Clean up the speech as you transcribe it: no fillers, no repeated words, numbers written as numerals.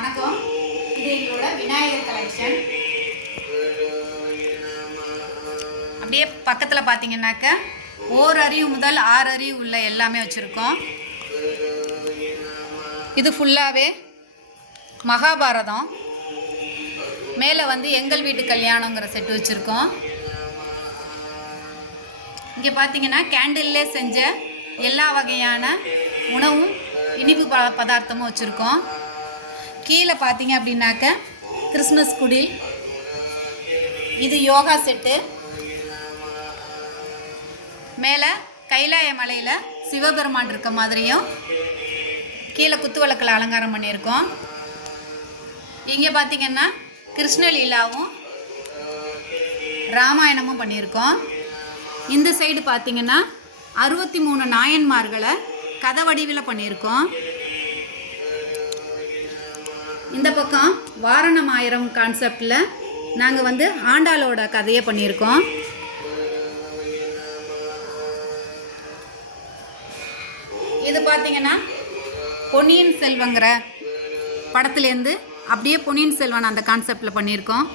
வணக்கம். இது எங்களோட விநாயகர் கலெக்ஷன். அப்படியே பக்கத்தில் பார்த்தீங்கன்னாக்க ஓர் அறிவு முதல் 6 அறிவு உள்ள எல்லாமே வச்சுருக்கோம். இது ஃபுல்லாகவே மகாபாரதம். மேலே வந்து எங்கள் வீட்டு கல்யாணங்கிற செட்டு வச்சுருக்கோம். இங்கே பார்த்தீங்கன்னா கேண்டில்லே செஞ்ச எல்லா வகையான உணவும் இனிப்பு பதார்த்தமும் வச்சுருக்கோம். கீழே பார்த்தீங்க அப்படின்னாக்க கிறிஸ்மஸ் குடில், இது யோகா செட்டு. மேலே கைலாய மலையில் சிவபெருமான் இருக்க மாதிரியும் கீழே குத்துவிளக்கில் அலங்காரம் பண்ணியிருக்கோம். இங்கே பார்த்தீங்கன்னா கிருஷ்ணலீலாவும் ராமாயணமும் பண்ணியிருக்கோம். இந்த சைடு பார்த்தீங்கன்னா 63 நாயன்மார்களை கதை வடிவில் பண்ணியிருக்கோம். இந்த பக்கம் வாரணம் ஆயிரம் கான்செப்டில் நாங்கள் வந்து ஆண்டாளோட கதையை பண்ணியிருக்கோம். இது பார்த்தீங்கன்னா பொன்னியின் செல்வங்கிற படத்துலேருந்து அப்படியே பொன்னியின் செல்வன் அந்த கான்செப்டில் பண்ணியிருக்கோம்.